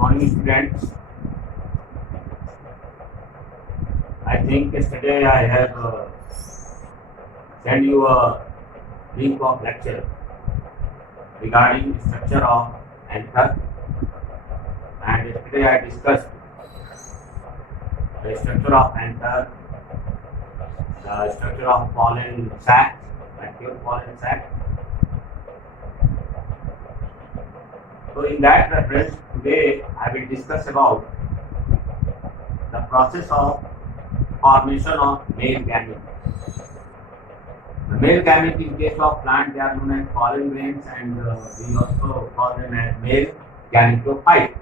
morning, students. I think yesterday I have sent you a link of lecture regarding structure of anther, and yesterday I discussed the structure of anther, the structure of pollen sac, vacuole pollen sac. So in that reference, today I will discuss about the process of formation of male gamete. The male gamete in case of plant, they are known as pollen grains, and we also call them as male gametophyte.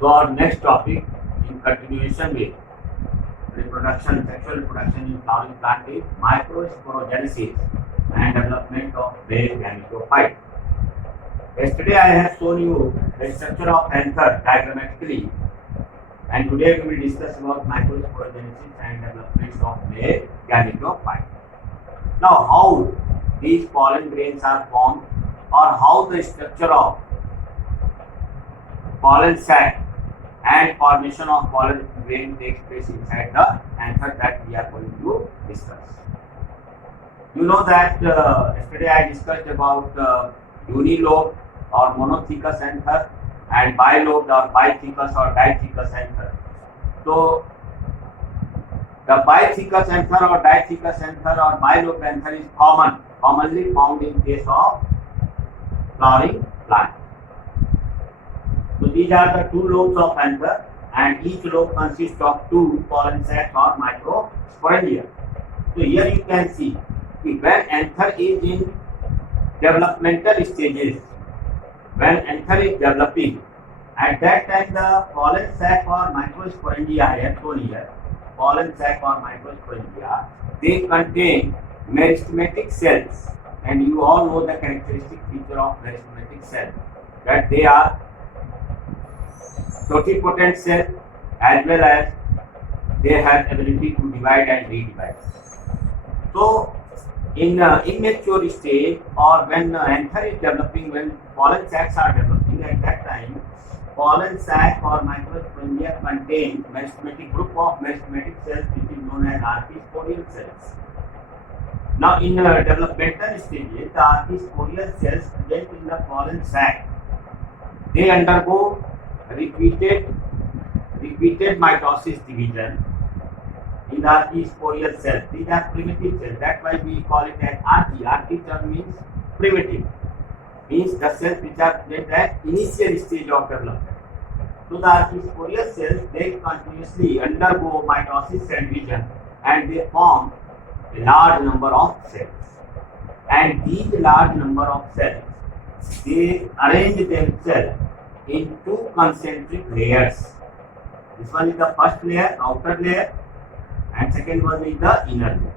So our next topic in continuation with reproduction, sexual reproduction in flowering plant is microsporogenesis and development of male gametophyte. Yesterday I have shown you the structure of anther diagrammatically, and today we will discuss about microsporogenesis and development of male gametophyte. Now, how these pollen grains are formed, or how the structure of pollen sac and formation of pollen grain takes place inside the anther, that we are going to discuss. You know that yesterday I discussed about unilobe or monothecous anther and bilobed or bithecous or dithecous anther. So the bithecous anther or dithecous anther or bilobed anther is commonly found in case of flowering plant. So these are the two lobes of anther, and each lobe consists of two pollen sacs or microsporangia. So here you can see when anther is in developmental stages, when anther is developing, at that time the pollen sac or microsporangia, I have shown here, pollen sac or microsporangia, they contain meristematic cells, and you all know the characteristic feature of meristematic cells, that they are totipotent cells as well as they have ability to divide and redivide. So in immature stage, or when anther is developing, when pollen sacs are developing, at that time pollen sac or microsporangia contain meristematic group of meristematic cells which is known as archisporial cells. Now in developmental stages, the archisporial cells present in the pollen sac, they undergo repeated mitosis division in the archisporial cells. These are primitive cells, that's why we call it as archi. Archi term means primitive, means the cells which are present at initial stage of development. So the archisporial cells, they continuously undergo mitosis and division, and they form a large number of cells. And these large number of cells, they arrange themselves in two concentric layers. This one is the first layer, outer layer, and second one is the inner layer.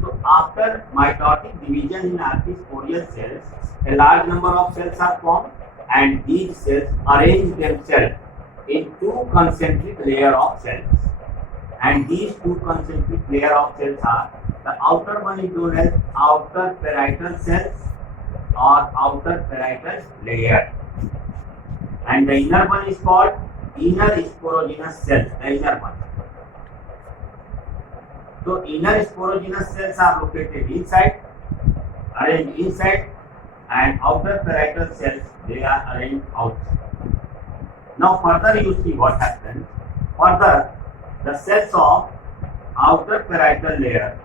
So after mitotic division in archisporial cells, a large number of cells are formed, and these cells arrange themselves in two concentric layer of cells. And these two concentric layer of cells are, the outer one is known as outer parietal cells or outer parietal layer, and the inner one is called inner sporogenous cells, the inner one. So inner sporogenous cells are located inside, arranged inside, and outer parietal cells, they are arranged outside. Now further you see what happens. Further, the cells of outer parietal layer,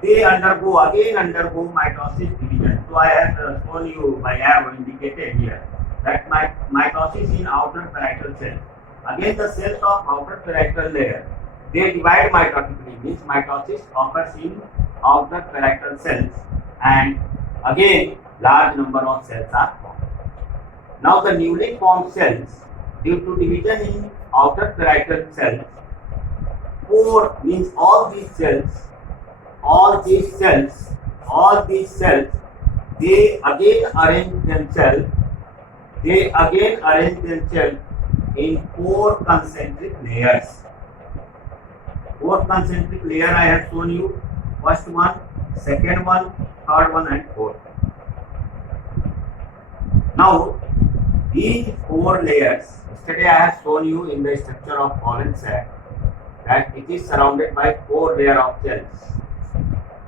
they undergo mitosis division. So I have shown you by arrow indicated here that mitosis in outer parietal cells. Again, the cells of outer parietal layer, they divide mitotically, means mitosis occurs in outer parietal cells, and again large number of cells are formed. Now the newly formed cells, due to division in outer parietal cells, means all these cells, they again arrange themselves in four concentric layers. Four concentric layer I have shown you, first one, second one, third one, and fourth. Now these four layers, yesterday I have shown you in the structure of pollen sac that it is surrounded by four layers of cells.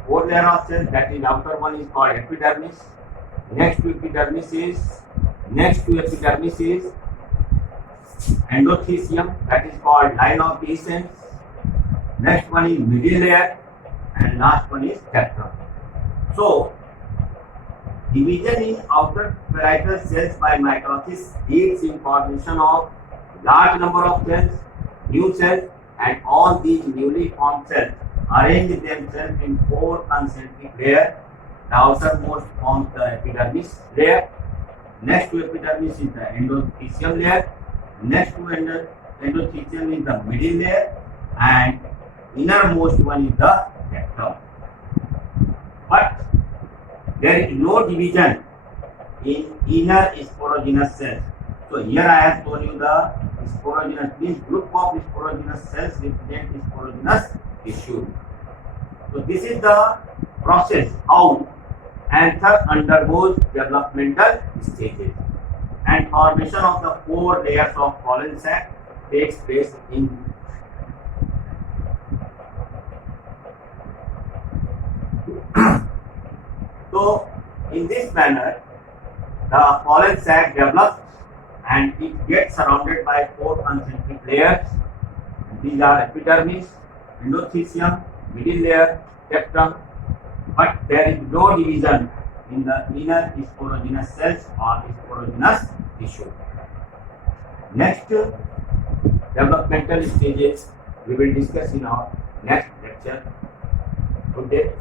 Four layers of cells, that is outer one is called epidermis. Next to epidermis is endothecium, that is called line of descent. Next one is middle layer, and last one is tectum. So division in outer parietal cells by mitosis aids in formation of large number of cells, new cells, and all these newly formed cells arrange themselves in four concentric layers. The outermost forms the epidermis layer. Next to epidermis is the endothecium layer. Next to endothecium is the middle layer, and innermost one is the tectum. But there is no division in inner sporogenous cells. So here I have shown you the sporogenous, means group of sporogenous cells represent sporogenous tissue. So this is the process how anther undergoes developmental stages, and formation of the four layers of pollen sac takes place in so in this manner the pollen sac develops and it gets surrounded by four concentric layers. These are epidermis, endothecium, middle layer, tectum, but there is no division in the inner sporogenous cells or sporogenous tissue. Next developmental stages we will discuss in our next lecture. Good day.